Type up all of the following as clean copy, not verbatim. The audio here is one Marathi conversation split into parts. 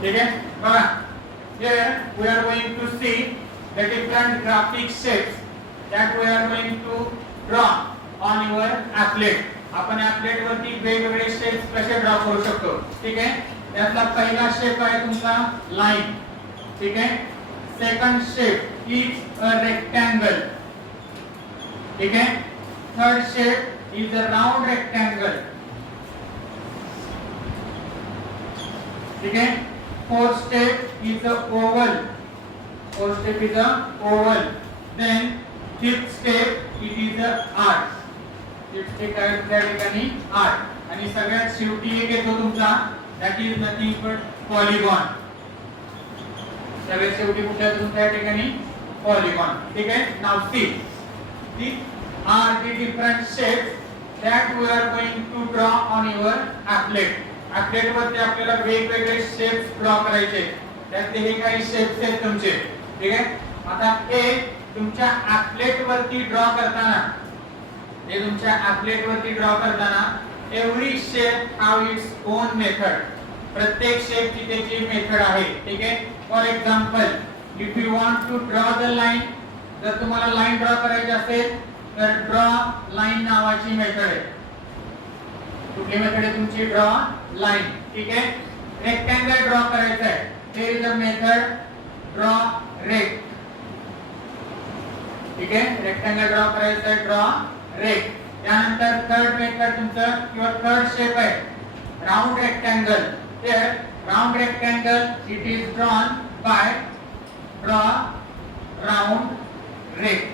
ठीक आहे बघा. Here we are going to see the different graphic shapes that we are going to draw on your applet. आपण applet वरती वेगवेगळे शेप्स कसे ड्रॉ करू शकतो. ठीक आहे. त्यातला पहिला शेप आहे तुमचा लाईन. ठीक आहे. Second shape is a rectangle. ठीक आहे. Third shape is a round rectangle. ठीक है. Fourth step is a oval. Fourth step is a oval. Then fifth step it is a arc. Fifth step आहे त्या ठिकाणी arc. आणि सगळ्यात शेवटी एक येतो तुमचा that is nothing but polygon. सगळ्यात शेवटी कुठला येतो त्या ठिकाणी polygon. ठीक आहे. Now see, these are the different shapes that we are going to draw on your applet. applet वरती आपल्याला वेगवेगळे शेप्स ड्रॉ करायचे. त्यात हे काही शेप्स आहेत तुमचे. ठीक आहे. आता हे तुमच्या applet वरती ड्रॉ करताना every shape have its own method. प्रत्येक शेपची त्याची मेथड आहे. ठीक आहे. For example, if you want to draw the line, जर तुम्हाला लाईन ड्रॉ करायची असेल तर ड्रॉ लाईन नावाची मेथड आहे. कुठली मेथड आहे तुमची? Draw line. ठीक आहे. रेक्टँगल ड्रॉ करायचा आहे, there is a method draw rect. ठीक आहे. रेक्टँगल ड्रॉ करायचा आहे, ड्रॉ रेक्ट. त्यानंतर थर्ड मेथड तुमचं किंवा थर्ड शेप आहे round rectangle. There round rectangle it is drawn by draw round rect.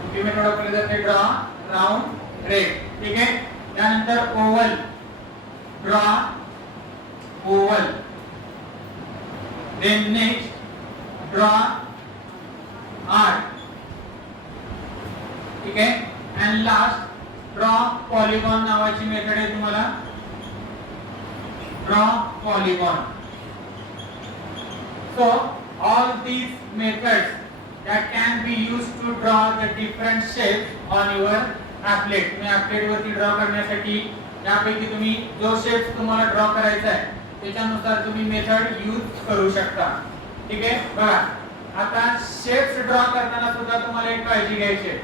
कुठली मेथड वापरली जाते? Draw round rect. ठीक आहे. त्यानंतर oval, draw oval. Then next draw arc. ठीक आहे. अँड लास्ट ड्रॉ पॉलिगॉन नावाची मेथड आहे तुम्हाला. Draw polygon. So all these methods that can be used to draw the different shapes on your applet. तुम्ही applet वरती ड्रॉ करण्यासाठी त्यापैकी तुम्ही जो शेप तुम्हाला ड्रॉ करायचा आहे त्याच्यानुसार तुम्ही मेथड यूज करू शकता. ठीक आहे. बघा, आता शेप्स ड्रॉ करताना सुद्धा तुम्हाला एक काळजी घ्यायची आहे.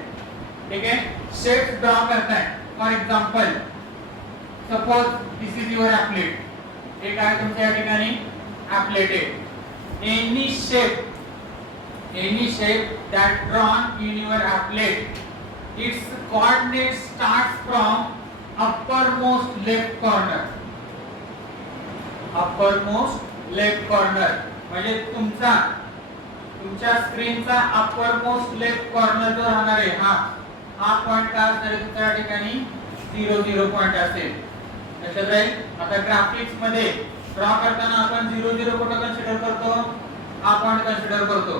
ठीक आहे. शेप्स ड्रॉ करताय, for example suppose this is your applet. हे काय तुमच्या या ठिकाणी applet आहे. any shape that drawn in your applet, its coordinate starts from uppermost left corner. uppermost left corner म्हणजे तुमच्या स्क्रीनचा uppermost left corner जो राहणार आहे हा पॉइंट काय असणार आहे तुमच्या ठिकाणी 0 पॉइंट असेल. लक्षात राहील. आता ग्राफिक्स मध्ये ड्रॉ करताना आपण 0 कुठे कन्सिडर करतो? हा पॉइंट कन्सिडर करतो.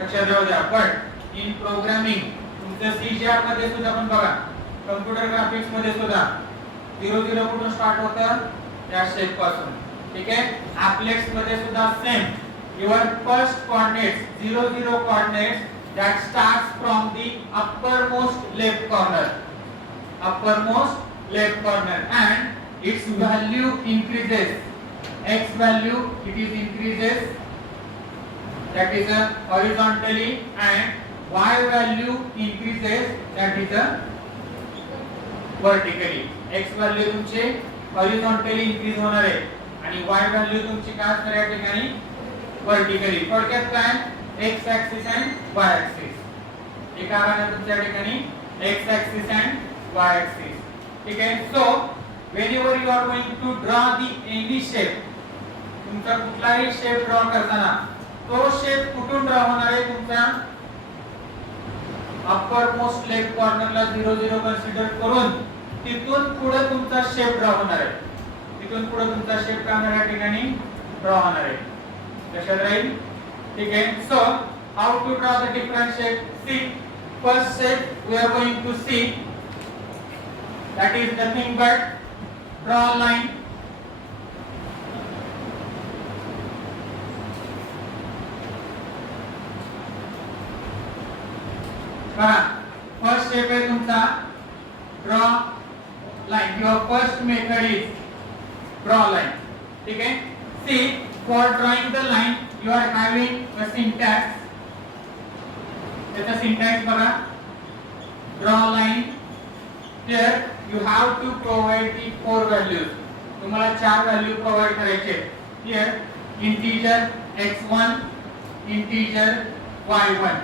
लक्षात राहू द्या. पण इन प्रोग्रामिंग तुमच्या C# मध्ये सुद्धा आपण बघा, कॉम्प्युटर ग्राफिक्स मध्ये सुद्धा 0 कुठून स्टार्ट होतं? त्या शेप पासून. ठीक आहे. एप्लेट्स मध्ये सुद्धा same. Your first coordinates 0 coordinates that starts from the uppermost left corner. And its value increases. X value it is increases, that is horizontally, and Y value increases, that is vertically. X value तुमचे horizontally increase होणार आहे आणि Y value तुमची काय असणार या ठिकाणी? vertically. थोडक्यात काय? X axis and Y axis. एक आहे तुमच्या ठिकाणी X axis and Y axis. ठीक आहे. So whenever you are going to draw the any shape, तुमचा कुठलाही शेप ड्रॉ करताना तो शेप कुठून ड्रॉ होणार आहे? तुमच्या अप्पर मोस्ट लेफ्ट कॉर्नरला 0 कन्सिडर करून तिथून पुढे तुमचा शेप ड्रॉ होणार आहे. तिथून पुढे तुमचा शेप काय होणार या ठिकाणी? ड्रॉ होणार आहे. लक्षात राहील. ठीक आहे. So how to draw the different shape? See, first shape we are going to see, that is nothing but draw line. First shape है तुमचा draw line. Your first method is draw line. ठीक आहे. See for drawing the line you are having a syntax. त्याचा सिंटॅक्स बघा. Draw line. Here you have to provide the four values. तुम्हाला चार व्हॅल्यू प्रोव्हाइड करायचे. here integer x1, integer y1,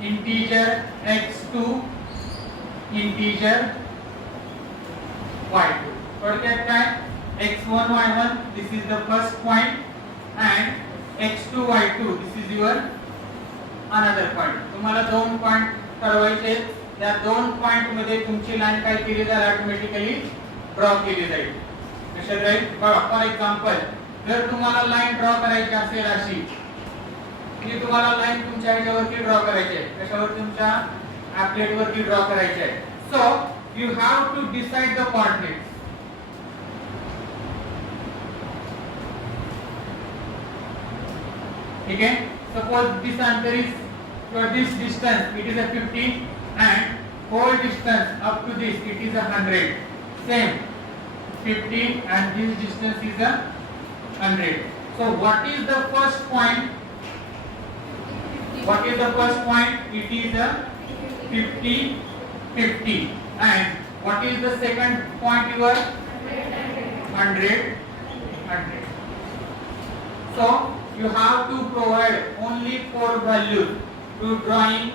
integer x2, integer y2. थोडक्यात काय, x1 y1 this is the first point and x2 y2 this is your another point. तुम्हाला दोन पॉइंट ठरवायचे. त्या दोन पॉइंट मध्ये तुमची लाईन काय केली जाईल, ऑटोमॅटिकली ड्रॉ केली जाईल. लक्षात राहील. बघा फॉर एक्झाम्पल जर तुम्हाला लाईन ड्रॉ करायची असेल अशी की तुम्हाला लाईन तुमच्या ह्याच्यावरती ड्रॉ करायची आहे, कशावर, तुमच्या ऍपलेट वरती ड्रॉ करायची आहे. So you have to decide the coordinates. ठीक आहे. सपोज दिस अंतर is or this distance it is a 50 and whole distance up to this it is a 100. Same 50 and this distance is a 100. So what is the first point? What is the first point? It is a 50 50 and what is the second point? Your 100 100. So you have to provide only four values to drawing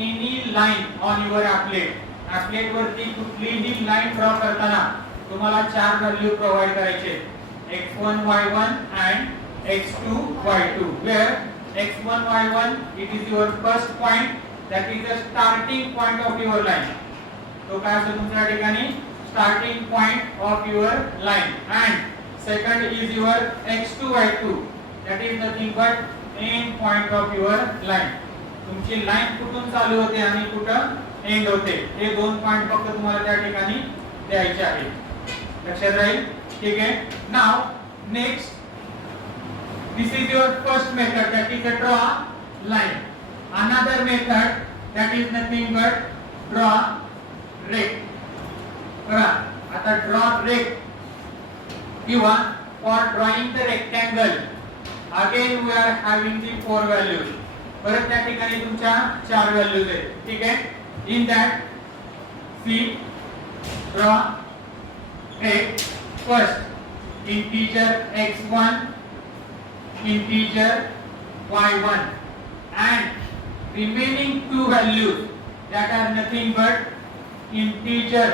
any line on your applet. Applet वरती कुठलीही लाईन ड्रॉ करताना तुम्हाला चार व्हॅल्यू प्रोव्हाइड करायचे. x1 y1 and x2 y2 where x1 y1 it is your first point, that is the starting point of your line. तो काय असेल तुमच्या ठिकाणी, starting point of your line. And second is your x2 y2, that is nothing but end point of your line. तुमची लाईन कुठून चालू होते आणि कुठं एंड होते हे दोन पॉइंट फक्त तुम्हाला त्या ठिकाणी द्यायचे आहेत. लक्षात राहील. ठीक आहे. Now next this is your first method, that is a draw line. Another method that is nothing but draw rect. बघा आता ड्रॉ रेक्ट किंवा for drawing the rectangle again we are having the four values. परत त्या ठिकाणी तुमच्या चार व्हॅल्यूज आहेत. ठीक आहे. In that see draw rect first integer x1, integer y1 and remaining two values that are nothing but integer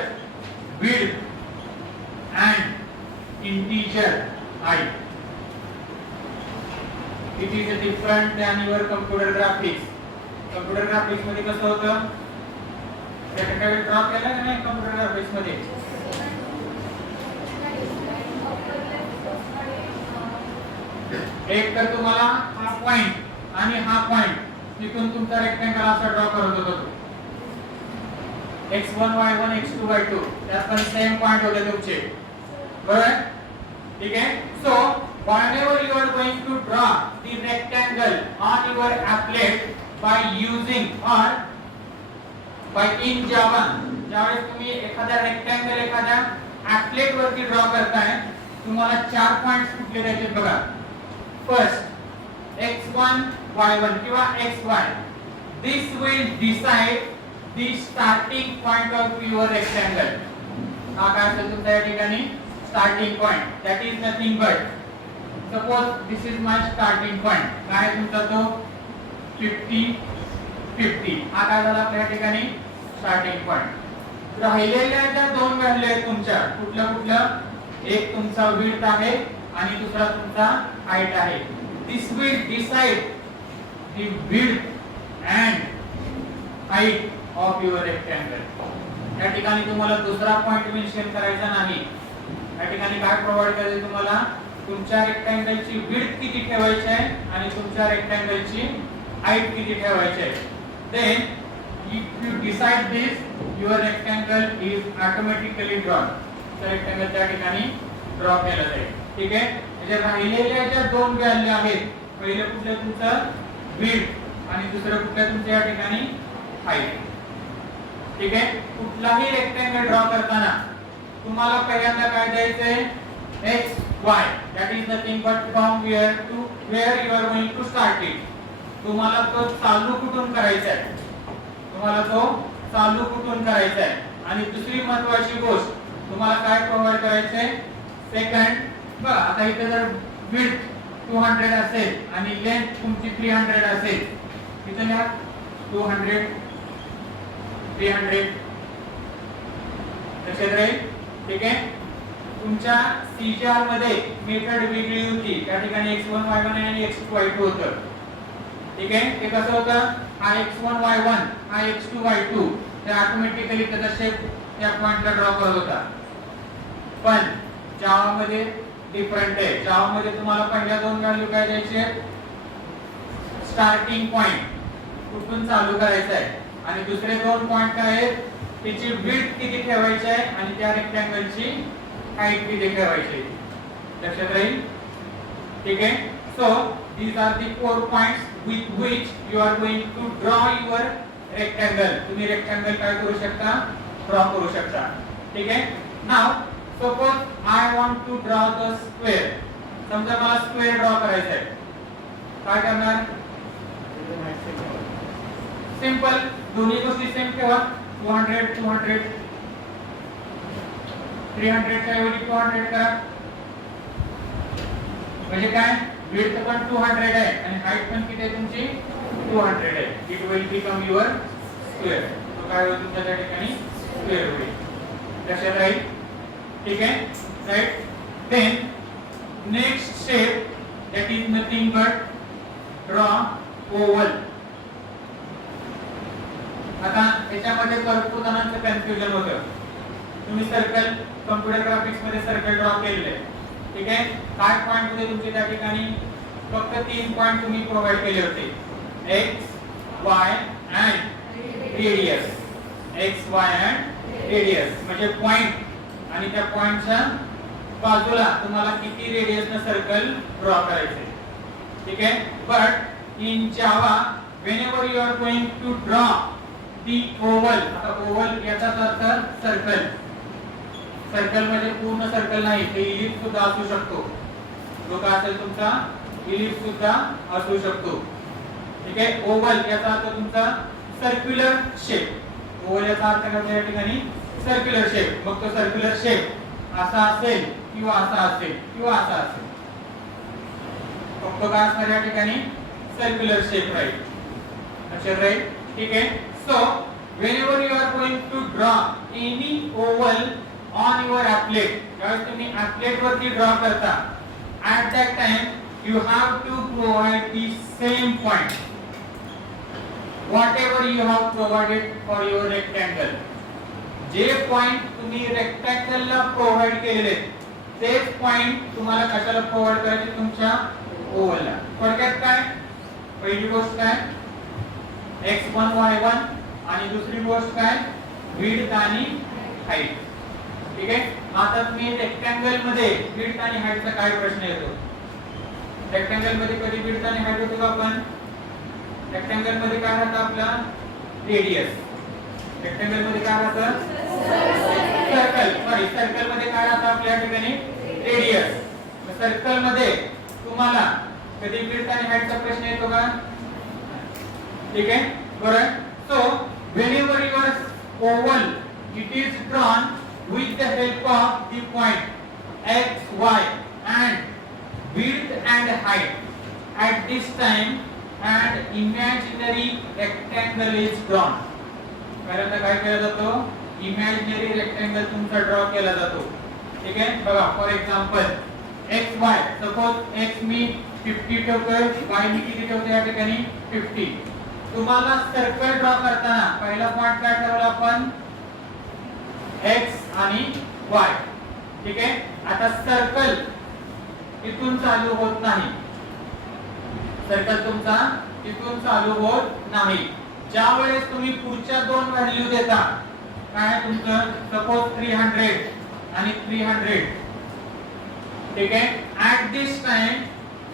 width and integer height. It is a different than your computer graphics. Computer graphics मध्ये कसं होतं, त्याच्याकडे ड्रॉ केलं का नाही computer graphics मध्ये. एक तर तुम्हाला हा पॉइंट आणि हा पॉइंट तिथून तुमचा रेक्टँगल असा ड्रॉ करत होता तो. x1 y1 x2 y2 त्यात पण सेम पॉइंट होते तुमचे. बरोबर. ठीक आहे. So whenever you are going to draw the rectangle on your applet by using or by in Java, ज्यावेळेस तुम्ही एखादा रेक्टँगल एखाद्या applet वरती ड्रॉ करताय तुम्हाला चार पॉइंट्स कुठले द्यायचे बघा. फर्स्ट x1 y1 किंवा xy, this will decide the starting point of your rectangle. हा काय असेल तुमच्या या ठिकाणी starting point, that is nothing but suppose this is my starting point. काय तुमचा तो 50 50 हा काय झाला आपल्या ठिकाणी starting point. राहिलेल्या ज्या दोन व्हॅल्यू आहेत तुमच्या कुठल्या कुठल्या, एक तुमचा width आहे आणि दुसरा तुमचा height आहे. This will decide the width and height of your rectangle. या ठिकाणी तुम्हाला दुसरा पॉइंट मेन्शन करायचा नाही. या ठिकाणी काय प्रोव्हाइड करायचे तुम्हाला, तुमच्या रेक्टँगलची विड्थ किती ठेवायची आहे आणि तुमच्या रेक्टँगलची हाईट किती ठेवायची आहे. Then if you decide this your rectangle is automatically drawn. तर रेक्टँगल त्या ठिकाणी ड्रॉ केलं जाईल. ठीक आहे. म्हणजे राहिलेल्या ज्या दोन व्हॅल्यू आहेत, पहिलं कुठलं तुमचं विड्थ आणि दुसरं कुठलं तुमच्या या ठिकाणी हाईट. ठीक आहे. कुठलाही रेक्टँगल ड्रॉ करताना तुम्हाला पहिल्यांदा काय द्यायचंय, x y, that is nothing but from where to where you are going to start it. तुम्हाला तो चालू कुठून करायचा आहे, तुम्हाला तो चालू कुठून करायचा आहे. आणि दुसरी महत्त्वाची गोष्ट तुम्हाला काय प्रोव्हाइड करायचे आहे, सेकंड बघा. आता इथे जर विड्थ 200 असेल आणि लेंथ तुमची 300 असेल, इथे लिहा 200 300 लक्षात राहील. ठीक आहे. तुमच्या सीजीआर मध्ये मेथड वेगळी होती, त्या ठिकाणी x1 y1 आणि x2 y2 होतं. ठीक आहे. ते कसं होतं, हा x1 y1 हा x2 y2 ते ऑटोमॅटिकली त्याचा शेप त्या पॉइंटला ड्रॉ करत होता. पण जावा मध्ये डिफरंट आहे. जावा मध्ये तुम्हाला पहिल्या दोन व्हॅल्यू काय द्यायचे, स्टार्टिंग पॉइंट कुठून चालू करायचं आहे, आणि दुसरे दोन पॉइंट काय आहेत, त्याची विड्थ किती ठेवायची आहे आणि त्या रेक्टँगलची हाईट किती ठेवायची. लक्षात राहील. ठीक आहे. So these are the 4 points with which you are going to draw your rectangle. तुम्ही रेक्टँगल काय करू शकता, ड्रॉ करू शकता. ठीक आहे. Now suppose I want to draw the square. समजा मला स्क्वेअर ड्रॉ करायचा आहे, काय करणार, सिंपल दोन्ही गोष्टी सेम ठेवा. 200 200 300 च्या ऐवजी 200 करा. म्हणजे काय, विड्थ पण 200 आहे आणि हाईट पण किती आहे तुमची 200 आहे. It will become your square. तो काय होईल तुमच्या त्या ठिकाणी स्क्वेअर होईल. लक्षात राहील. ठीक आहे. Right. Then next shape that is nothing but draw oval. आता याच्यामध्ये भरपूर जणांचं कन्फ्युजन होतं. तुम्ही सर्कल कॉम्प्युटर ग्राफिक्स मध्ये सर्कल ड्रॉ केलेले, ठीक आहे. काय पॉइंट होते तुमचे त्या ठिकाणी, फक्त 3 पॉइंट तुम्ही प्रोव्हाइड केले होते, x y and radius. x y and radius म्हणजे पॉइंट, आणि त्या पॉइंटच्या बाजूला तुम्हाला किती रेडियसनं सर्कल ड्रॉ करायचे. ठीक आहे. But in Java whenever you are going to draw the oval, आता ओव्हल याचा अर्थ सर्कल. सर्कल म्हणजे पूर्ण सर्कल नाही, ते इलिप्स सुद्धा असू शकतो. जो काय असेल तुमचा इलिप्स सुद्धा असू शकतो. ठीक आहे. ओव्हल याचा अर्थ तुमचा सर्क्युलर शेप. ओव्हल याचा अर्थ काय, या ठिकाणी सर्क्युलर शेप. मग तो सर्क्युलर शेप असा असेल किंवा असा असेल किंवा असा असेल, फक्त काय असणार या ठिकाणी सर्क्युलर शेप राहील. लक्षात राहील. ठीक आहे. So whenever you are going to draw any oval on your applet, ज्यावेळेस तुम्ही applet वरती ड्रॉ करता, at that time you have to provide the same point whatever you have provided for your rectangle. जे पॉइंट तुम्ही रेक्टँगल ला प्रोव्हाइड केलेले तेच पॉइंट तुम्हाला कशाला प्रोव्हाइड करायचे, तुमच्या ओव्हल ला. थोडक्यात काय, पहिली गोष्ट काय, x1 y1, आणि दुसरी गोष्ट काय, विड्थ आणि हाईट. ठीक आहे. आता तुम्ही रेक्टँगल मध्ये विड्थ आणि हाईटचा काय प्रश्न येतो, रेक्टँगल मध्ये कधी विड्थ आणि हाईट होतो का, आपण रेक्टँगल मध्ये काय राहतं आपला रेडियस. रेक्टँगल मध्ये काय राहतं सर्कल. सॉरी, सर्कल मध्ये काय राहतं आपल्या ठिकाणी रेडियस. सर्कल मध्ये तुम्हाला कधी विड्थ आणि हाईटचा प्रश्न येतो का. ठीक आहे. बरोबर. So whenever your oval it is drawn with the help of the point x, y and width and height, at this time an imaginary rectangle is drawn. पहिल्यांदा काय केला जातो, इमॅजिनरी रेक्टँगल तुमचा ड्रॉ केला जातो. ठीक आहे. बघा, for example x y, suppose x मी 50 ठेवतोय, y मी किती ठेवतोय या ठिकाणी 50. तुम्हाला सर्कल ड्रॉ करताना पहिला पॉइंट काय ठरवला आपण, x आणि y. ठीक आहे. आता सर्कल इथून चालू होत नाही, सर्कल तुमचा इथून चालू होत नाही. ज्या वेळेस तुम्ही पुढच्या दोन व्हॅल्यू देता, काय तुमचं सपोज 300 आणि 300. ठीक आहे. At this time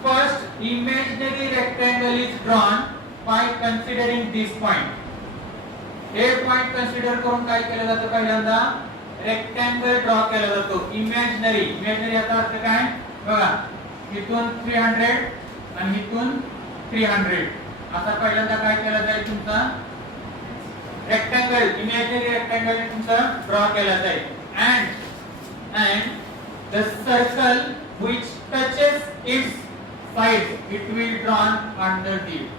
first imaginary rectangle is drawn by considering this point. हे पॉइंट कन्सिडर करून काय केलं जातं, पहिल्यांदा रेक्टँगल ड्रॉ केला जातो. इमॅजिनरी, इमॅजिनरी याचा अर्थ काय, बघा इथून 300 आणि इथून 300 आता पहिल्यांदा काय केलं जाईल तुमचा रेक्टँगल इमॅजिनरी रेक्टँगल तुमचा ड्रॉ केला जाईल and the circle which touches its sides it will drawn underneath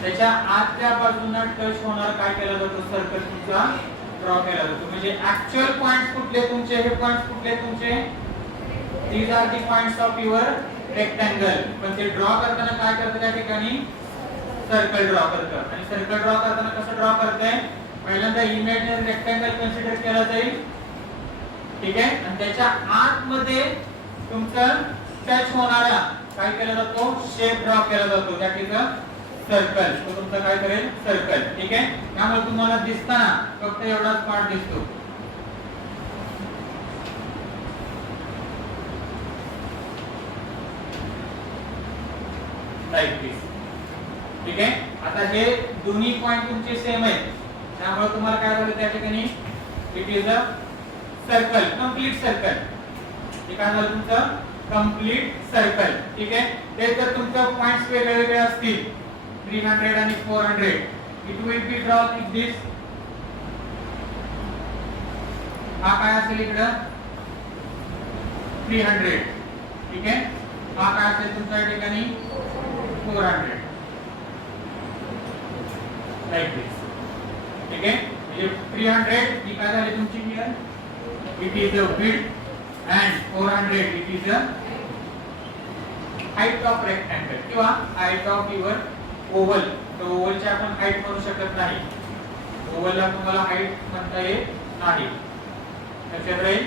त्याच्या आतल्या बाजूने टच होणार काय केला जातो सर्कल तुमचा ड्रॉ केला जातो म्हणजे ऍक्च्युअल पॉइंट्स कुठले तुमचे हे पॉइंट्स कुठले तुमचे these are the points of your rectangle पण ते ड्रॉ करताना काय करतात त्या ठिकाणी सर्कल ड्रॉ करतात आणि सर्कल ड्रॉ करताना कसं ड्रॉ करताय पहिल्यांदा इमॅजिनरी रेक्टँगल कन्सिडर केला जाईल ठीक आहे आणि त्याच्या आत मध्ये तुमचं टच होणारा काय केला जातो शेप ड्रॉ केला जातो त्या ठिकाणी सर्कल तो तुमचा काय करेल सर्कल ठीक आहे त्यामुळे तुम्हाला दिसताना फक्त एवढाच पार्ट दिसतो लाईक दिस ठीक आहे आता हे दोन्ही पॉइंट तुमचे सेम आहेत त्यामुळे तुम्हाला काय झालं त्या ठिकाणी it is a circle complete circle हे काय झालं तुमचं कंप्लीट सर्कल ठीक आहे ते जर तुमचं पॉइंट्स वेगवेगळे असतील 300 आणि 400 it will be draw like this हा काय असेल इकडे 300 ठीक आहे हा काय असेल तुमच्या ठिकाणी 400 लाइक दिस ठीक आहे म्हणजे 300 ही काय झाली तुमची here it is a width and 400 it is a height of rectangle किंवा height of your oval तर oval ची आपण height म्हणू शकत नाही oval ला तुम्हाला height म्हणता येत नाही लक्षात राहील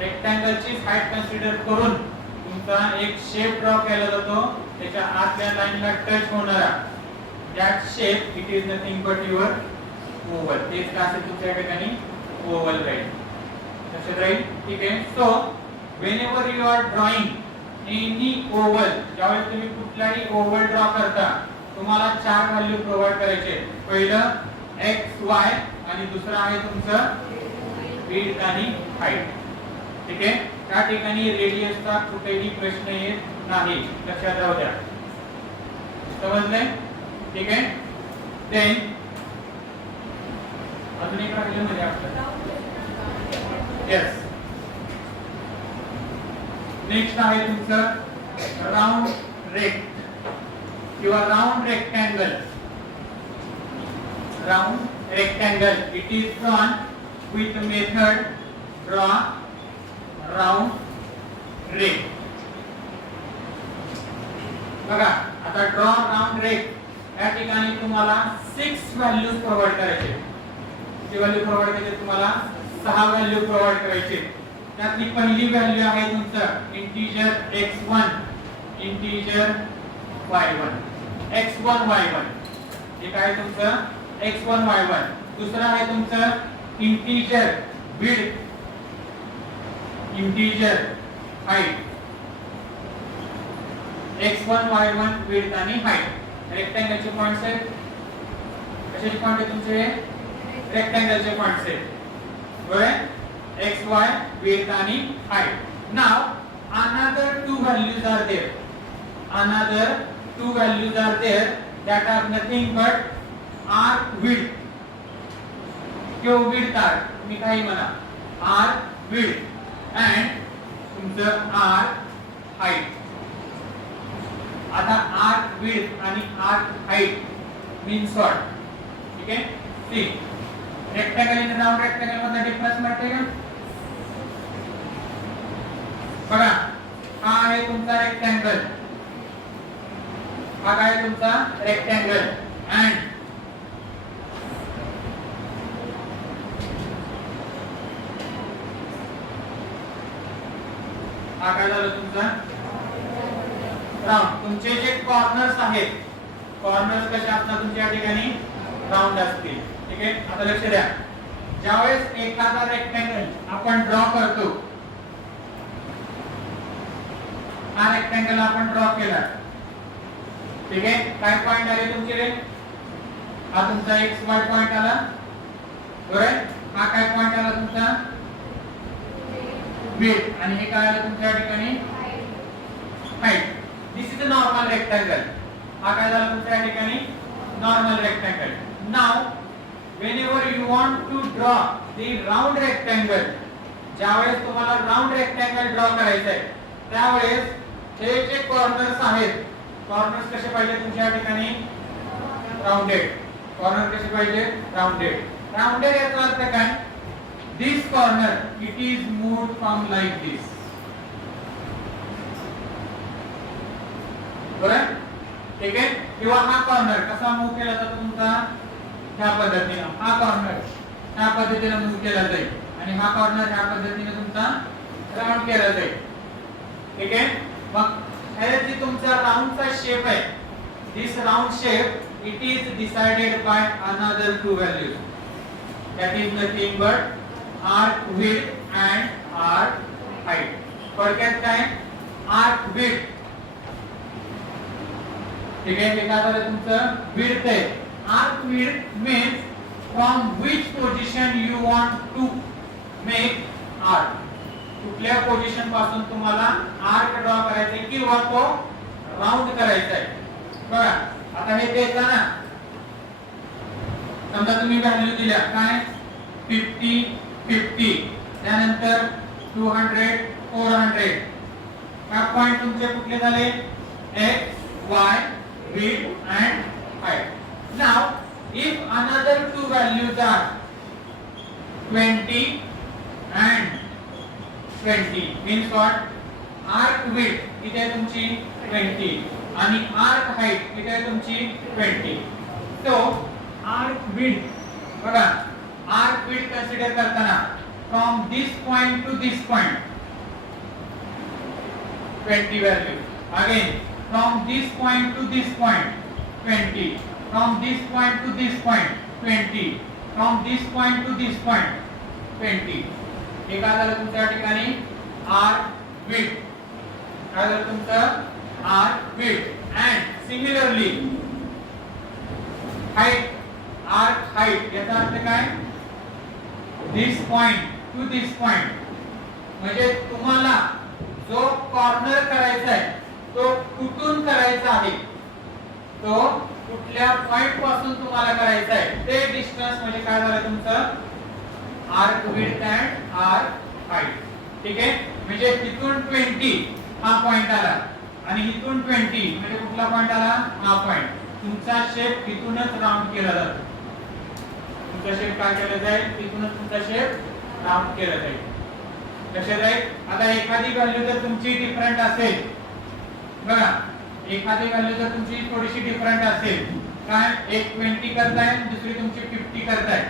रेक्टँगल ची हाईट कन्सिडर करून तुमचा एक शेप ड्रॉ केला जातो त्याच्या आतल्या लाईनला टच होणारा that shape it is nothing but your oval तेच का असेल तुमच्या ठिकाणी oval राहील लक्षात राहील ठीक आहे so whenever you are drawing any oval ज्यावेळेस तुम्ही कुठलाही ओव्हल ड्रॉ करता तुम्हाला चार व्हॅल्यू प्रोव्हाइड करायचे पहिलं x y आणि दुसरा आहे तुमचं विड्थ आणि हाईट ठीक आहे त्या ठिकाणी रेडियसचा कुठेही प्रश्न येत नाही लक्षात राहू द्या समजले ठीक आहे देन अजून एक राहिलं म्हणजे आपलं yes नेक्स्ट आहे तुमचं राउंड रेक्ट किंवा round rectangle round rectangle it is drawn with method draw round rect बघा आता ड्रॉ राउंड रेक्ट या ठिकाणी तुम्हाला 6 व्हॅल्यूज प्रोव्हाइड करायचे किती व्हॅल्यू प्रोव्हाइड करायचे तुम्हाला 6 व्हॅल्यू प्रोव्हाइड करायचे त्यातली पहिली व्हॅल्यू आहे तुमचं integer x1 integer y1 x1 y1 हे काय तुमचं x1 y1 दुसरा आहे तुमचं integer width integer height x1 y1 width आणि हाईट रेक्टँगलचे पॉइंट्स आहेत कशाचे पॉइंट आहेत तुमचे रेक्टँगलचे पॉइंट्स आहेत बरोबर x y width आणि height now another two values are there another two values are there that are nothing but arc width किंवा width arc तुम्ही काही म्हणा arc width and तुमचं arc height आता arc width आणि arc height means what ठीक आहे see रेक्टँगल आणि राउंड रेक्टँगल मध्ये डिफरन्स माहिती आहे का बघा हा आहे तुमचा रेक्टँगल हा काय तुमचा रेक्टँगल अँड हा काय झालं तुमचा राउंड तुमचे जे कॉर्नर्स आहेत कॉर्नर्स कसे असतात तुमच्या ठिकाणी राउंड असतील ठीक आहे आता लक्ष द्या ज्यावेळेस एखादा रेक्टँगल आपण ड्रॉ करतो हा रेक्टँगल आपण ड्रॉ केला ठीक आहे काय पॉइंट आले तुमचे हा तुमचा एक्स वाय पॉइंट आला बरोबर हा काय पॉइंट आला तुमचा विड्थ आणि हे काय आलं तुमच्या ठिकाणी height. This is a normal rectangle. हा काय झाला तुमच्या ठिकाणी normal rectangle. Now whenever you want to draw the round rectangle, ज्यावेळेस तुम्हाला राउंड रेक्टँगल ड्रॉ करायचं आहे त्यावेळेस हे जे कॉर्नर्स आहेत, कॉर्नर्स कसे पाहिजे तुमच्या ठिकाणी राउंडेड. कॉर्नर कसे पाहिजे राउंडेड. राउंडेड याचा अर्थ काय, this corner it is moved from like this. बरोबर ठीक आहे. किंवा हा कॉर्नर कसा मूव्ह केला जातो तुमचा ह्या पद्धतीने. हा कॉर्नर ह्या पद्धतीने मूव्ह केला जाईल आणि हा कॉर्नर ह्या पद्धतीने तुमचा राउंड केला जाईल. ठीक आहे. मग हे जे तुमचा राउंडचा शेप आहे, this round shape it is decided by another two values, that is nothing but arc width and arc height. थोडक्यात काय arc width. ठीक आहे. हे काय झालं तुमचं width आहे. arc width means from which position you want to make arc. कुठल्या पोझिशन पासून तुम्हाला आर्क ड्रॉ करायचा आहे किंवा तो राउंड करायचा आहे. बघा आता हे द्यायचं ना, समजा तुम्ही व्हॅल्यू दिल्या काय 50 50 त्यानंतर 200 400. हा पॉइंट तुमचे कुठले झाले x y width and height. Now if another two values are 20 and 20 means what, arc width किती आहे तुमची 20 आणि arc height किती आहे तुमची 20. so arc width बघा arc width कन्सिडर करताना from this point to this point 20 value, again from this point to this point 20, from this point to this point 20, from this point to this point 20. हे काय झालं तुमच्या ठिकाणी arc width. काय झालं तुमचं arc width. and similarly height, arc height याचा अर्थ काय, this point to this point. म्हणजे तुम्हाला जो कॉर्नर करायचा आहे तो कुठून करायचा आहे, तो कुठल्या पॉइंट पासून तुम्हाला करायचा आहे ते डिस्टन्स म्हणजे काय झालं तुमचं arc width and arc height. ठीक आहे. म्हणजे तिथून 20 हा पॉइंट आला आणि इथून 20 म्हणजे कुठला पॉइंट आला हा पॉइंट. तुमचा शेप तिथूनच राउंड केला जातो. तुमचा शेप काय केला जाईल तिथूनच तुमचा शेप राउंड केला जाईल. लक्षात राहील. आता एखादी व्हॅल्यू जर तुमची डिफरंट असेल, बघा एखादी व्हॅल्यू जर तुमची थोडीशी डिफरंट असेल, काय एक 20 करताय दुसरी तुमची 50 करताय,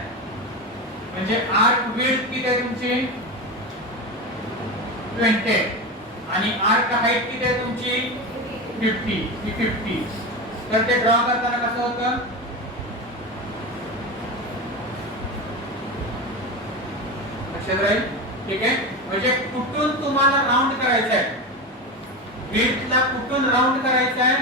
म्हणजे आर्क विड्थ किती आहे तुमची 20 आणि आर्क हाईट किती आहे तुमची 50. तर ते ड्रॉ करताना कसं होतं, लक्षात राहील. ठीक आहे. म्हणजे कुठून तुम्हाला राउंड करायचं आहे, विड्थला कुठून राउंड करायचं आहे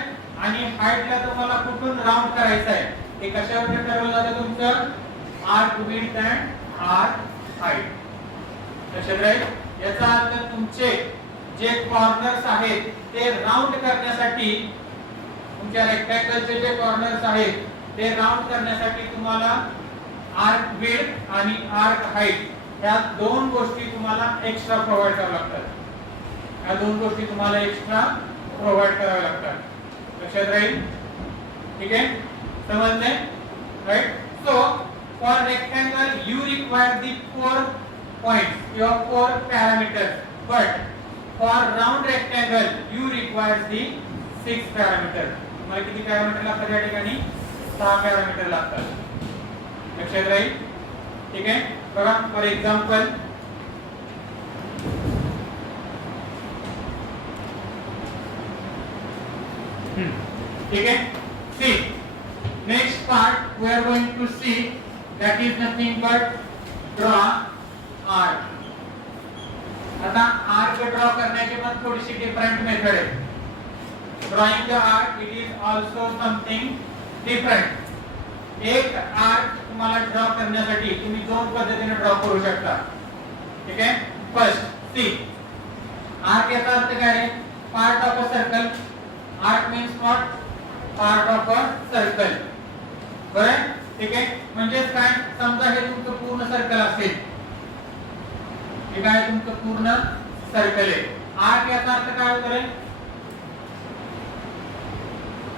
आणि हाईटला तुम्हाला कुठून राउंड करायचं आहे, हे कशावर ठरवलं जातं तुमचं arc width and arc height. लक्षात राहील. याचा अर्थ तुमचे जे कॉर्नर्स आहेत ते राउंड करण्यासाठी, तुमच्या रेक्टँगलचे जे कॉर्नर्स आहेत ते राउंड करण्यासाठी तुम्हाला आर्क विड्थ आणि आर्क हाईट या दोन गोष्टी तुम्हाला एक्स्ट्रा प्रोव्हाइड कराव्या लागतात. या दोन गोष्टी तुम्हाला एक्स्ट्रा प्रोव्हाइड कराव्या लागतात. लक्षात राहील. ठीक आहे. समजले right. So for rectangle you require the 4 points or 4 parameters, but for round rectangle you require the 6 parameters. तुम्हाला किती पॅरामीटर लागतात या ठिकाणी 6 पॅरामीटर लागतात. लक्षात राहील. ठीक आहे. बघा फॉर एक्झाम्पल ठीक आहे. see next part we are going to see that is nothing but draw arc. आता आर्क ड्रॉ करण्याची पण थोडीशी डिफरंट मेथड आहे. Drawing the arc it is also something different. एक आर्क तुम्हाला ड्रॉ करण्यासाठी तुम्ही दोन पद्धतीने ड्रॉ करू शकता. ठीक आहे. First C. आर्क याचा अर्थ काय आहे? Part of a circle. Arc means what? Part of a circle. बरं, ठीक आहे. म्हणजे काय, समजा हे तुमचं पूर्ण सर्कल असेल, हे काय तुमचं पूर्ण सर्कल आहे. आर्क याचा अर्थ काय होतो रे?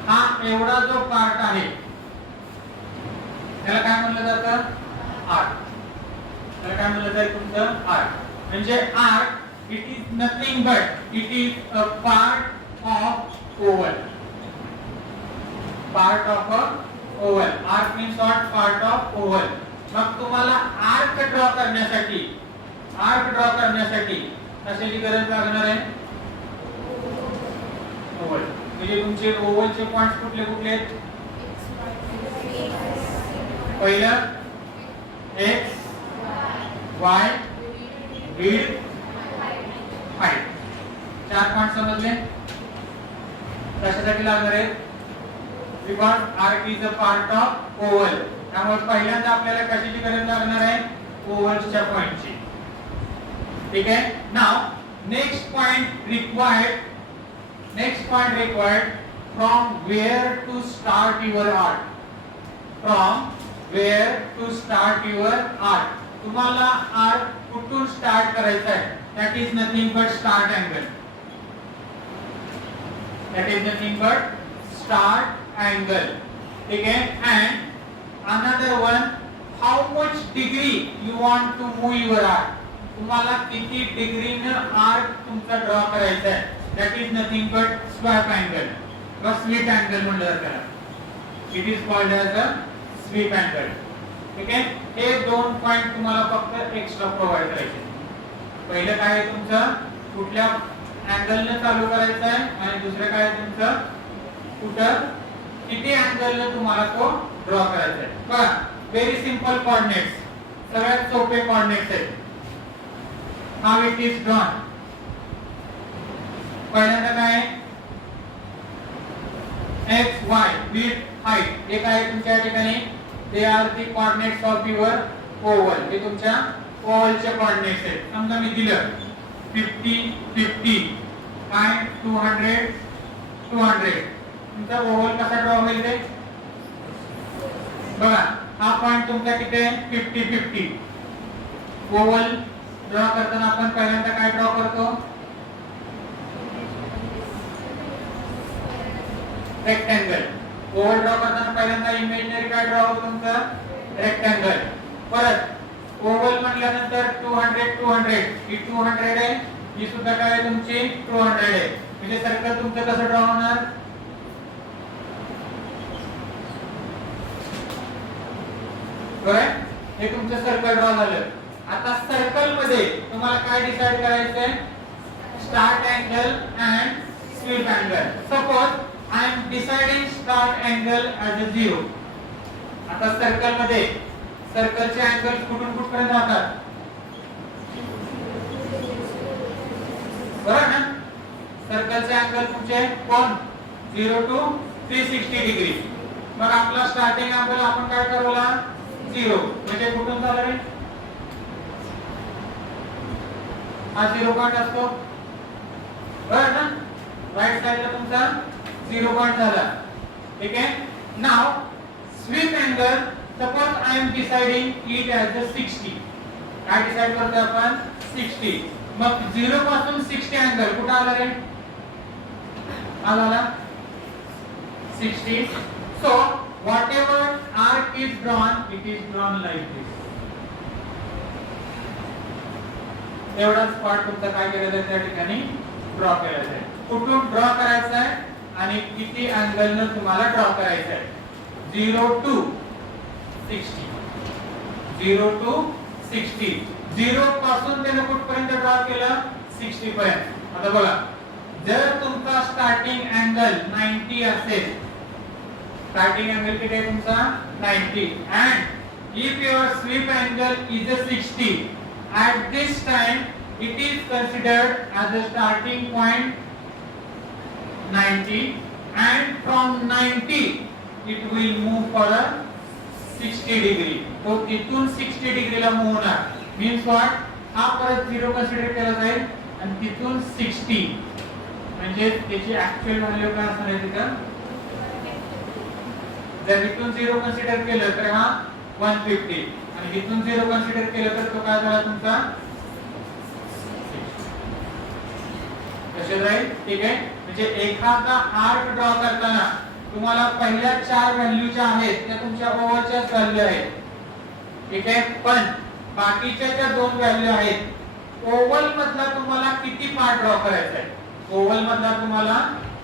हा एवढा जो पार्ट आहे त्याला काय म्हणलं जातं? आर्क. त्याला काय म्हणलं जाईल तुमचं? आर्क. म्हणजे arc it is nothing but it is a part of oval. Part of a oval. Arc means what? Part of oval. मग तुम्हाला आर्क ड्रॉ करण्यासाठी कशाची गरज लागणार आहे? ओव्हल. म्हणजे तुमचे ओव्हलचे पॉइंट्स कुठले कुठले आहेत? पहिलं x y width height. 4 point समजले? कशासाठी लागणार आहेत? Because arc is a part of oval. त्यामुळे पहिल्यांदा आपल्याला कशाची गरज लागणार आहे? ओव्हलच्या पॉइंटची. ठीक आहे. Now next point required from where to start your art. तुम्हाला आर्क कुठून स्टार्ट करायचा आहे? that is nothing but start angle. ठीक आहे. and another one, how much degree you want to move your art. तुम्हाला किती डिग्रीनं आर्क तुमचा ड्रॉ करायचा आहे? that is nothing but sweep angle or sweep angle म्हणलं जातं. it is called as a sweep angle. ठीक आहे. हे दोन पॉइंट तुम्हाला फक्त एक्स्ट्रा प्रोव्हाइड करायचे. पहिलं काय आहे तुमचं? कुठल्या अँगलने चालू करायचं आहे, आणि दुसरं काय आहे तुमचं? कुठं किती अँगलने तुम्हाला तो ड्रॉ करायचा आहे. बघा, व्हेरी सिंपल कोऑर्डिनेट्स, सगळ्यात सोपे कोऑर्डिनेट्स आहेत. How it is drawn. पहिल्यांदा काय आहे? x y width height. हे काय आहे तुमच्या ठिकाणी? They are the coordinates of your oval. हे तुमच्या ओव्हलचे कोऑर्डिनेट्स आहेत. समजा मी दिलं 50 50 काय 200 200. तुमचा ओव्हल कसा ड्रॉ होईल ते बघा. हा पॉइंट तुमचा किती आहे? 50 50. ओव्हल ड्रॉ करताना आपण पहिल्यांदा काय ड्रॉ करतो? रेक्टेंगल. ओव्हल ड्रॉ करताना पहिल्यांदा इमेजिनरी काय ड्रॉ होतो तुमचा? रेक्टेंगल. परत ओव्हल म्हटल्यानंतर 200 200 ही 200 आहे, ही सुद्धा काय आहे तुमची? 200 आहे. म्हणजे सर्कल तुमचं कसं ड्रॉ होणार? बरोबर. हे तुमचं सर्कल ड्रॉ झालं. आता सर्कल मध्ये तुम्हाला काय डिसाइड करायचंय? Start angle and sweep angle. Suppose I am deciding start angle as a 0. आता सर्कल मध्ये सर्कलचे अँगल कुठून कुठपर्यंत राहतात? बरोबर ना? सर्कलचे अँगल तुमचे कोण? 0 to 360 डिग्री. मग आपला स्टार्टिंग अँगल आपण काय ठरवला? 0. म्हणजे कुठून झालं रे? हा 0 पॉइंट असतो. बरोबर ना? राइट साइडला तुमचा 0 पॉइंट झाला. ठीक आहे. Now sweep angle, suppose I am deciding it as a 60. काय डिसाइड करतो आपण? 60. मग 0 पासून 60 अँगल कुठे आला रे? हा झाला 60. So whatever arc is drawn, it is drawn like this. एवढाच पार्ट तुमचा काय केलं जाईल त्या ठिकाणी? ड्रॉ केला जाईल. कुठून ड्रॉ करायचा आहे आणि किती अँगलने तुम्हाला ड्रॉ करायचं आहे? 0 to 60. 0 to 60. 0 पासून त्याने कुठपर्यंत ड्रॉ केलं? 60 पर्यंत. आता बघा, जर तुमचा स्टार्टिंग अँगल 90 असेल, स्टार्टिंग अँगल किती आहे तुमचा? 90. and if your sweep angle is a 60, at this time it is considered as a starting point 90, and from 90 it will move for a 60 degree. तो तिथून 60 डिग्रीला मूव होणार. means what? हा परत 0 कन्सिडर केला जाईल आणि तिथून 60 म्हणजे त्याची ऍक्च्युअल व्हॅल्यू काय असणार आहे तिथं. जर इथून 0 कन्सिडर केलं तर हा 150 आणि इथून 0 कन्सिडर केलं तर तो काय झाला तुमचा कसे राहील. ठीक आहे. म्हणजे एखादा आर्क ड्रॉ करताना तुम्हाला पहिल्या 4 व्हॅल्यू ज्या आहेत त्या तुमच्या ओव्हरच्याच व्हॅल्यू आहेत. ठीक आहे. पण बाकीच्या ज्या 2 व्हॅल्यू आहेत ओव्हल मधला तुम्हाला किती पार्ट ड्रॉ करायचा आहे. ओव्हल मधला तुम्हाला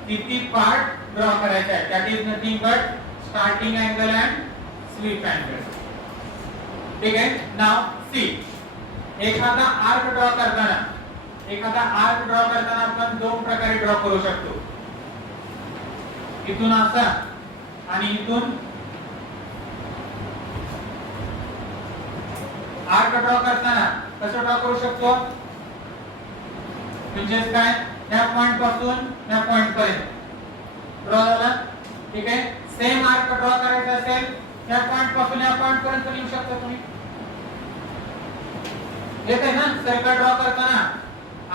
किती पार्ट ड्रॉ करायचा आहे. That is nothing but starting angle and sweep angle. ठीक आहे. नाउ सी एखादा आर्क ड्रॉ करताना आपण 2 प्रकारे ड्रॉ करू शकतो. इथून असा आणि इथून आर्क ड्रॉ करताना कसं ड्रॉ करू शकतो. म्हणजे काय या पॉइंट पासून या पॉइंट पर्यंत ड्रॉ झाला. ठीक आहे. सेम आर्क ड्रॉ करायचा असेल या पॉइंट पासून या पॉइंट पर्यंत येऊ शकता तुम्ही. येते ना. सर्कल ड्रॉ करताना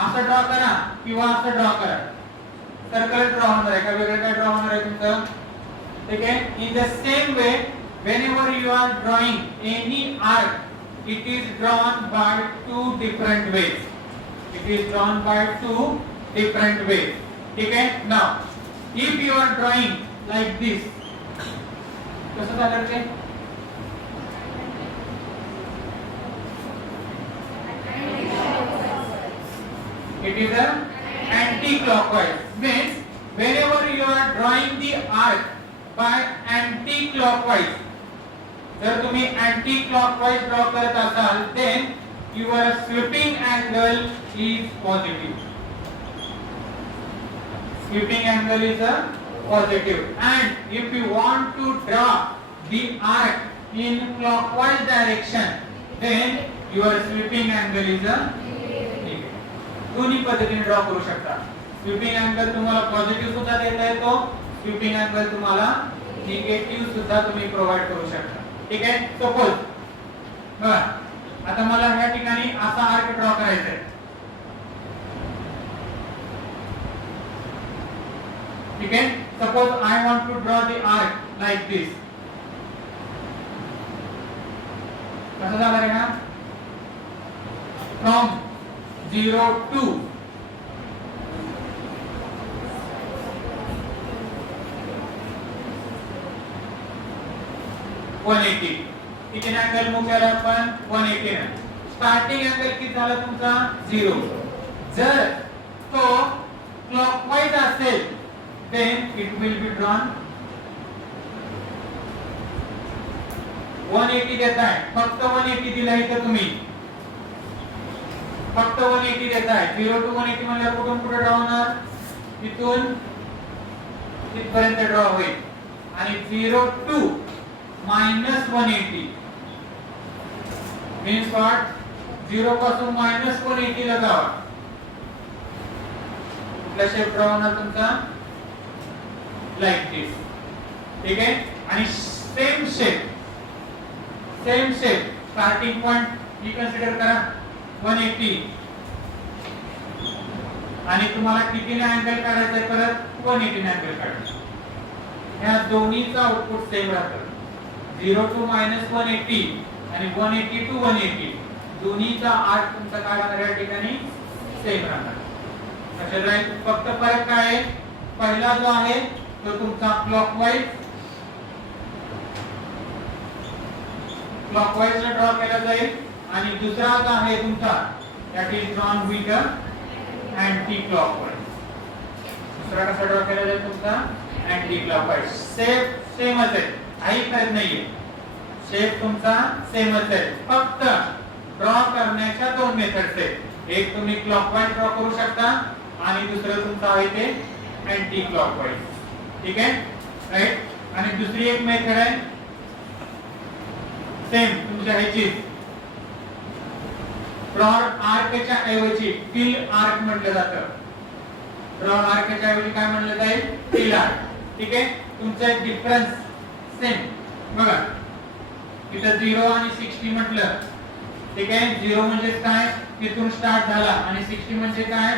असं ड्रॉ करा किंवा असं ड्रॉ करा. सर्कल ड्रॉ होणार आहे का वेगळं काय ड्रॉ होणार आहे तुमचं. ठीक आहे. In the same way whenever you are drawing any arc it is drawn by 2 different ways. It is drawn by 2 different ways. ठीक आहे. now if you are drawing like this कसं झालं ते it is a anti-clockwise. Means whenever you are drawing the arc by anti-clockwise, जर तुम्ही anti-clockwise draw करत असाल then your sweeping angle is positive. Sweeping angle is a positive. And if you want to draw the arc in clockwise direction then your sweeping angle is a दोन्ही पद्धतीने ड्रॉ करू शकता. स्वीपिंग अँगल तुम्हाला पॉझिटिव्ह सुद्धा देता येतो. स्वीपिंग अँगल तुम्हाला निगेटिव्ह सुद्धा तुम्ही प्रोव्हाइड करू शकता. ठीक आहे. सपोज बघा आता मला ह्या ठिकाणी असा आर्क ड्रॉ करायचा आहे. ठीक आहे. Suppose I want to draw the arc like this. कसं झालं रे ना फ्रॉम 0 to 180. किती अँगल मूव केला आपण 180 ने. स्टार्टिंग अँगल किती झाला तुमचा 0. जर तो क्लॉकवाइज असेल then it will be drawn 180 देताय. फक्त 180 दिला इथे तुम्ही फक्त 180 देताय. 0 to 180 म्हणजे कुठून कुठे ड्रॉ होणार इथून इथपर्यंत ड्रॉ होईल आणि 0 to -180 means what 0 पासून -180 ला जावा. कुठला शेप ड्रॉ होणार तुमचा लाईक दिस. ठीक आहे. आणि सेम शेप स्टार्टिंग पॉइंट ही कन्सिडर करा 180 आणि तुम्हाला कितीने अँगल काढायचा आहे परत 180 ने अँगल काढायचा. ह्या दोन्हीचा आउटपुट सेम राहतं. 0 to -180 आणि 180 to 180 दोन्हीचा आर्क तुमचा काय राहणार या ठिकाणी सेम राहणार. लक्षात राहील. फक्त फरक काय आहे पहिला जो आहे तो तुमचा क्लॉकवाइज ला ड्रॉ केला जाईल आणि दुसरा जो आहे तुमचा that is drawn with anti clockwise. दुसरा कसा ड्रॉ केला जाईल तुमचा अँटी क्लॉकवाइज. सेमच आहे काही फरक नाहीये. शेप तुमचा सेमच आहे. फक्त ड्रॉ करण्याच्या 2 मेथड्स आहेत. एक तुम्ही क्लॉकवाइज ड्रॉ करू शकता आणि दुसरं तुमचं आहे ते अँटी क्लॉकवाइज. ठीक आहे. राईट. आणि दुसरी एक मेथड आहे सेम तुमच्या ह्याची ब्रॉड आर्कच्या ऐवजी टिल आर्क म्हटलं जातं. ब्रॉड आर्कच्या ऐवजी काय म्हटलं जाईल टिल आर्क. ठीक आहे. तुमचा एक डिफरन्स सेम बघा इथं 0 आणि 60 म्हटलं ठीक आहे. 0 म्हणजे काय, तिथून स्टार्ट झाला आणि 60 म्हणजे काय,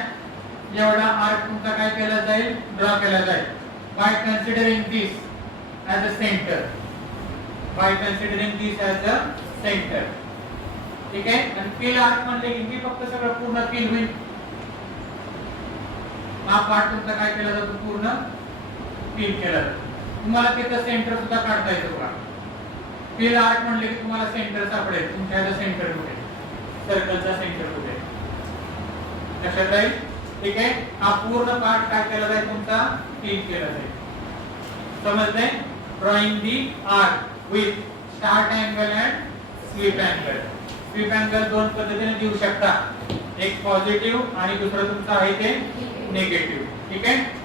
एवढा आर्क तुमचा काय केला जाईल, ड्रॉ केला जाईल by considering this as a centre, by considering this as a centre. ठीक आहे. आणि फिल आर्क म्हणले की फक्त सगळं पूर्ण फिल होईल, हा पार्ट तुमचा काय केला जातो, पूर्ण फिल केला जातो. तुम्हाला तिथं सेंटर सुद्धा काढता येतो बघा. फिल आर्क म्हणले की तुम्हाला सेंटर सापडेल, तुमच्या सेंटर कुठे, सर्कलचा सेंटर कुठे, लक्षात राहील. ठीक आहे. हा पूर्ण पार्ट काय केला जाईल, तुमचा फिल केला जाईल. समजले. Drawing the arc with start angle and sweep angle. Sweep angle दोन पद्धतीने देऊ शकता, एक पॉझिटिव्ह आणि दुसरं तुमचं आहे ते निगेटिव्ह. ठीक आहे.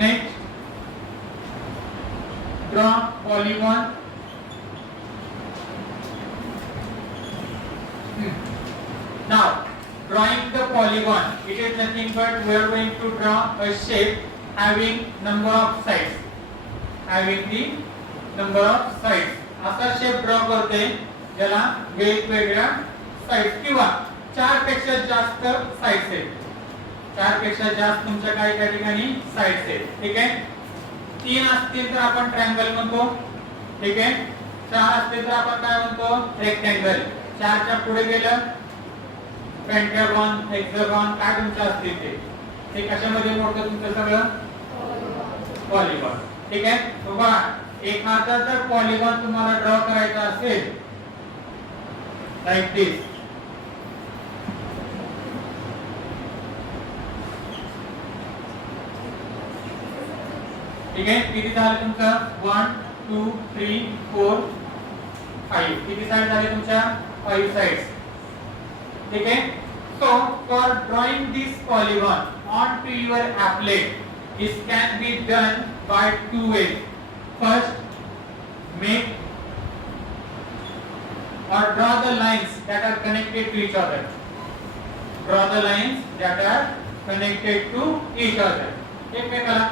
Next, draw polygon. Now, drawing the polygon, it is nothing but we are going to draw a shape having number of sides. Having the number of sides. असा शेप ड्रॉ करते ज्याला वेगवेगळ्या साइड्स किंवा 4 पेक्षा जास्त साइड्स आहेत. 4 पेक्षा जास्त तुमच्या काय त्या ठिकाणी साइड्स आहेत. ठीक आहे. 3 असतील तर आपण ट्रायंगल म्हणतो. ठीक आहे. 4 असतील तर आपण काय म्हणतो, रेक्टँगल. 4 च्या पुढे गेलं पेंटागॉन, हेक्सागॉन काय तुमचं असतील ते कशामध्ये मोडतं तुमचं सगळं, पॉलिगॉन. ठीक आहे. बघा, एखादा जर पॉलिगॉन तुम्हाला ड्रॉ करायचा असेल लाईक दिस, ठीक आहे. किती झाले तुमचं, 1 2 3 4 5. किती साइड झाले तुमच्या, 5 साइड्स. ठीक आहे. So for drawing this polygon onto your applet, this can be done by 2 ways. First, make or draw the lines that are connected to each other. Draw the lines that are connected to each other. एकमेकाला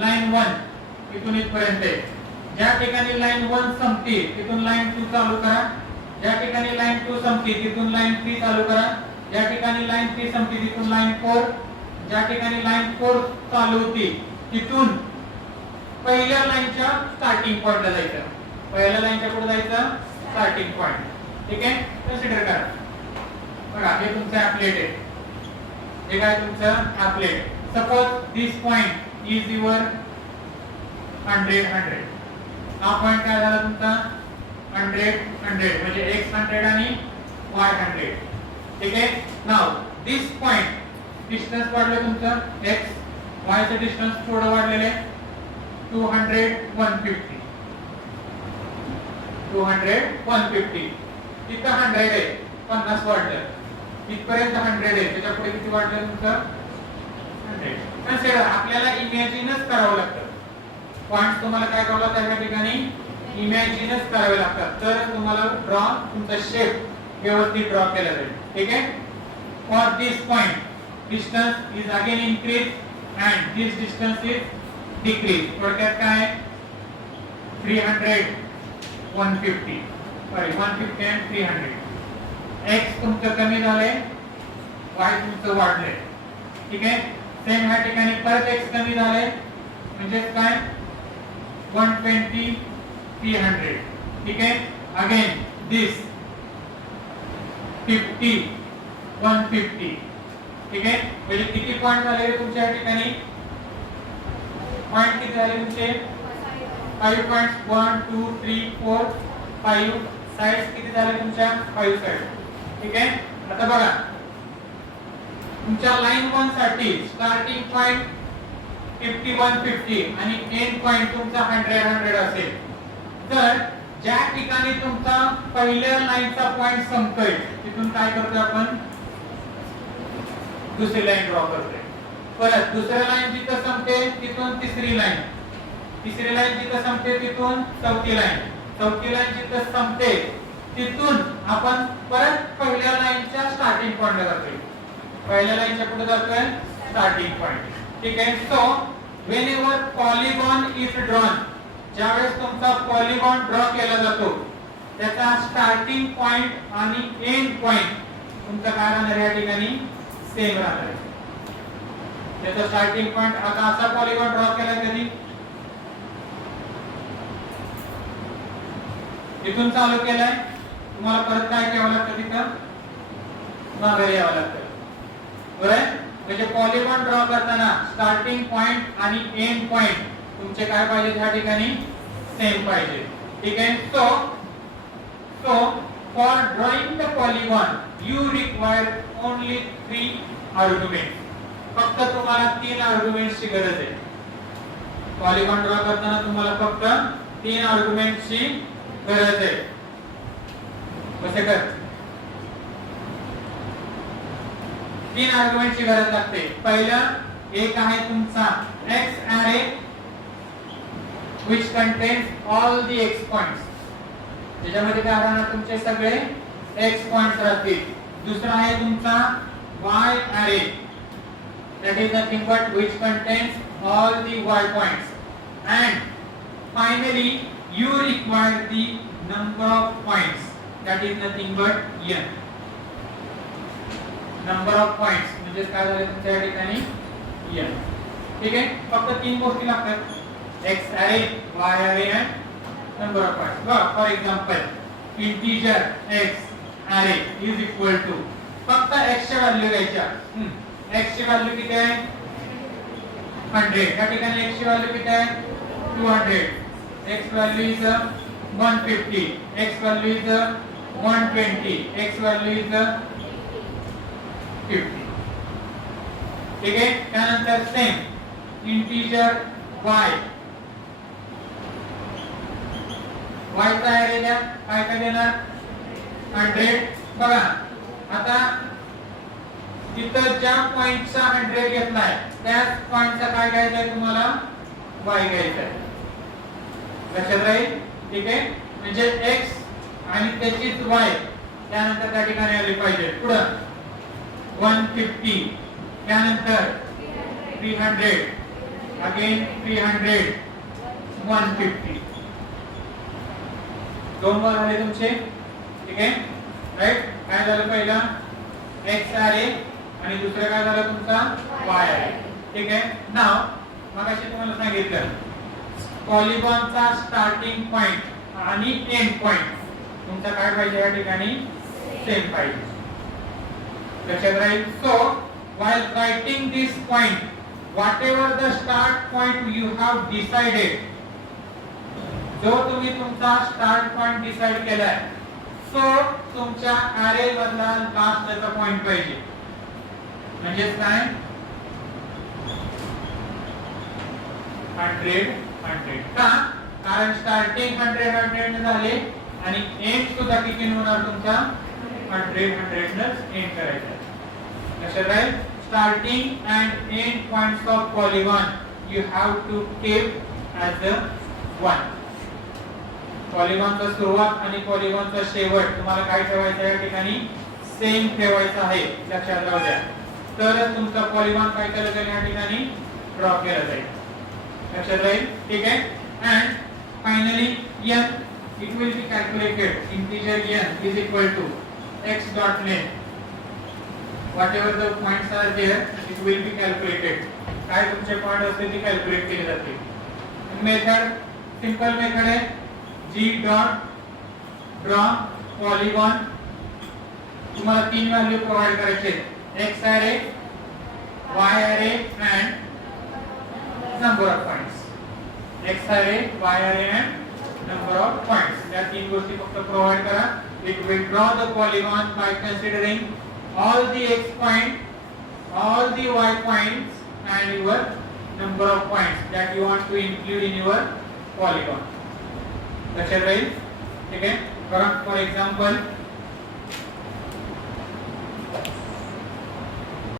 लाइन 1 इथून इथपर्यंत आहे. ज्या ठिकाणी लाइन 1 संपते तिथून लाइन 2 चालू करा. ज्या ठिकाणी लाइन 2 संपते तिथून लाइन 3 चालू करा. ज्या ठिकाणी लाइन 3 संपते तिथून लाइन 4. ज्या ठिकाणी लाइन 4 चालू होती तिथून पहिल्या लाइनच्या स्टार्टिंग पॉइंटला जायचं. पहिल्या लाइनच्या पुढे जायचं, स्टार्टिंग पॉइंट. ठीक आहे. कन्सिडर करा. बघा, हे तुमचं ॲप्लेट आहे. हे काय तुमचं applet. Suppose this point is your 100 100. हा पॉइंट काय झाला तुमचा, 100 100 म्हणजे x 100 आणि y 100. ठीक आहे. नाउ दिस पॉइंट डिस्टन्स वाढलं तुमचं, x y चं डिस्टन्स थोडं वाढलेलं आहे, 200 150. 200 150. तिथं 100 आहे, 50 वाढलं. इथपर्यंत 100 आहे, त्याच्या पुढे किती वाढलं तुमचं, 100. कन्सिडर, आपल्याला इमॅजिनच करावं लागतं. पॉइंट्स तुम्हाला काय करावं लागतं, त्या ठिकाणी इमॅजिनच करावे लागतात, तर तुम्हाला ड्रॉ तुमचा शेप व्यवस्थित ड्रॉ केला जाईल. ठीक आहे. For this point distance is again increase and this distance is decrease. थोडक्यात काय, 300 150 सॉरी 150 and 300. x तुमचं कमी झालंय, y तुमचं वाढलंय. ठीक आहे. सेम ह्या ठिकाणी परत x कमी झालंय म्हणजे काय, 120 300. ठीक आहे. अगेन दिस 50 150. ठीक आहे. म्हणजे किती पॉइंट झाले तुमच्या ठिकाणी, पॉइंट किती झाले तुमचे, 5 पॉइंट्स. 1 2 3 4 5. साइड्स किती झाले तुमच्या, 5 साइड. ठीक आहे. आता बघा, तुमच्या लाइन 1 साठी स्टार्टिंग पॉइंट 50 150 आणि एंड पॉइंट तुमचा 100 100 असेल. तर ज्या ठिकाणी तुमचा पहिल्या लाईनचा पॉइंट संपतोय तिथून काय करतोय आपण, दुसरी लाइन ड्रॉ करतोय. परत दुसरी लाइन जिथं संपते तिथून तिसरी लाइन, तिसरी लाइन जिथं संपते तिथून चौथी लाइन, चौथी लाइन जिथं संपते तिथून आपण परत पहिल्या लाइनच्या स्टार्टिंग पॉइंटला जातोय. पहिल्या लाइनच्या पुढे जातोय स्टार्टिंग पॉइंट. ठीक आहे. So whenever polygon is drawn, ज्यावेळेस तुमचा पॉलिगॉन ड्रॉ केला जातो त्याचा स्टार्टिंग पॉइंट आणि एंड पॉइंट तुमचं काय राहणार या ठिकाणी सेम राहणार आहे. त्याचा स्टार्टिंग पॉइंट आता असा पॉलिगॉन ड्रॉ केला कधी इथून चालू केलाय तुम्हाला परत काय करावं लागतं तिथं मागे यावं लागतं बरोबर. म्हणजे पॉलिगॉन ड्रॉ करताना स्टार्टिंग पॉइंट आणि एंड पॉइंट तुमचे काय पाहिजे या ठिकाणी सेम पाहिजे. ठीक आहे. So for drawing the polygon you require only 3 arguments. फक्त तुम्हाला 3 आर्ग्युमेंट्सची गरज आहे. पॉलिगॉन ड्रॉ करताना तुम्हाला फक्त 3 आर्ग्युमेंट्सची गरज आहे. कसे कर 3 आर्ग्युमेंटची गरज लागते. पहिलं एक आहे तुमचा x array which contains all the x points. त्याच्यामध्ये काय राहणार तुमचे सगळे x पॉइंट्स राहतील. दुसरा आहे तुमचा y array that is nothing but which contains all the y points. And finally you require the number of points that is nothing but n. Number of points म्हणजे काय झाले तुमच्या ठिकाणी n. ठीक आहे. फक्त 3 गोष्टी लागतात x array y array and number of points. For example integer x array is equal to फक्त x ची व्हॅल्यू घ्यायच्या. x ची व्हॅल्यू किती आहे 100. या ठिकाणी x ची व्हॅल्यू किती आहे 200. x value is 150. x value is 120. x value is 50. ठीक आहे. त्यानंतर सेम इंटिजर y चा ऍरे द्या. काय काय देणार 100. बघा आता तिथं ज्या पॉइंटचा 100 घेतलाय त्याच पॉइंटचा काय घ्यायचा आहे तुम्हाला y घ्यायचा आहे. लक्षात राहील. ठीक आहे. म्हणजे x आणि त्याचीच y त्यानंतर त्या ठिकाणी आली पाहिजे. पुढं 150 त्यानंतर 300 अगेन 300 150 दोन वर आले तुमचे. ठीक आहे. राईट. काय झालं पहिला x array आणि दुसरं काय झालं तुमचा y array. ठीक आहे. नाव मगाशी तुम्हाला सांगितलं पॉलिगॉनचा स्टार्टिंग पॉइंट आणि एंड पॉइंट तुमचा काय पाहिजे या ठिकाणी सेम पाहिजे. लक्षात राहील. So while writing this point whatever the start point you have decided जो तुम्ही तुमचा स्टार्ट पॉइंट डिसाइड केलाय सो तुमच्या array मधला लास्टचा पॉइंट पाहिजे. म्हणजे काय 100 का कारण स्टार्टिंग 100 ने झाले आणि एंड सुद्धा किती होणार तुमचा 100 नच एंड करायचा. लक्षात राहील. Starting and end points of polygon you have to keep as a 1. पॉलिगॉनचा सुरुवात आणि पॉलिगॉनचा शेवट तुम्हाला काय ठेवायचं या ठिकाणी सेम ठेवायचं आहे. लक्षात राहू द्या. तर तुमचा पॉलिगॉन काय केलं जाईल या ठिकाणी ड्रॉ केला जाईल. लक्षात राहील. ठीक आहे. And finally n it will be calculated integer n is equal to x dot length whatever the points are there it will be calculated. काय तुमचे पॉइंट असते ते कॅल्क्युलेट केले जाते. मेथड सिंपल मेथड आहे g dot draw polygon. तुम्हाला 3 व्हॅल्यू प्रोव्हाइड करायचे x array y array and number of points. x array y array and number of points. या 3 गोष्टी फक्त प्रोव्हाइड करा. It will draw the polygon by considering all the x point, all the y points and your number of points that you want to include in your polygon. लक्षात राहील. ठीक आहे. For example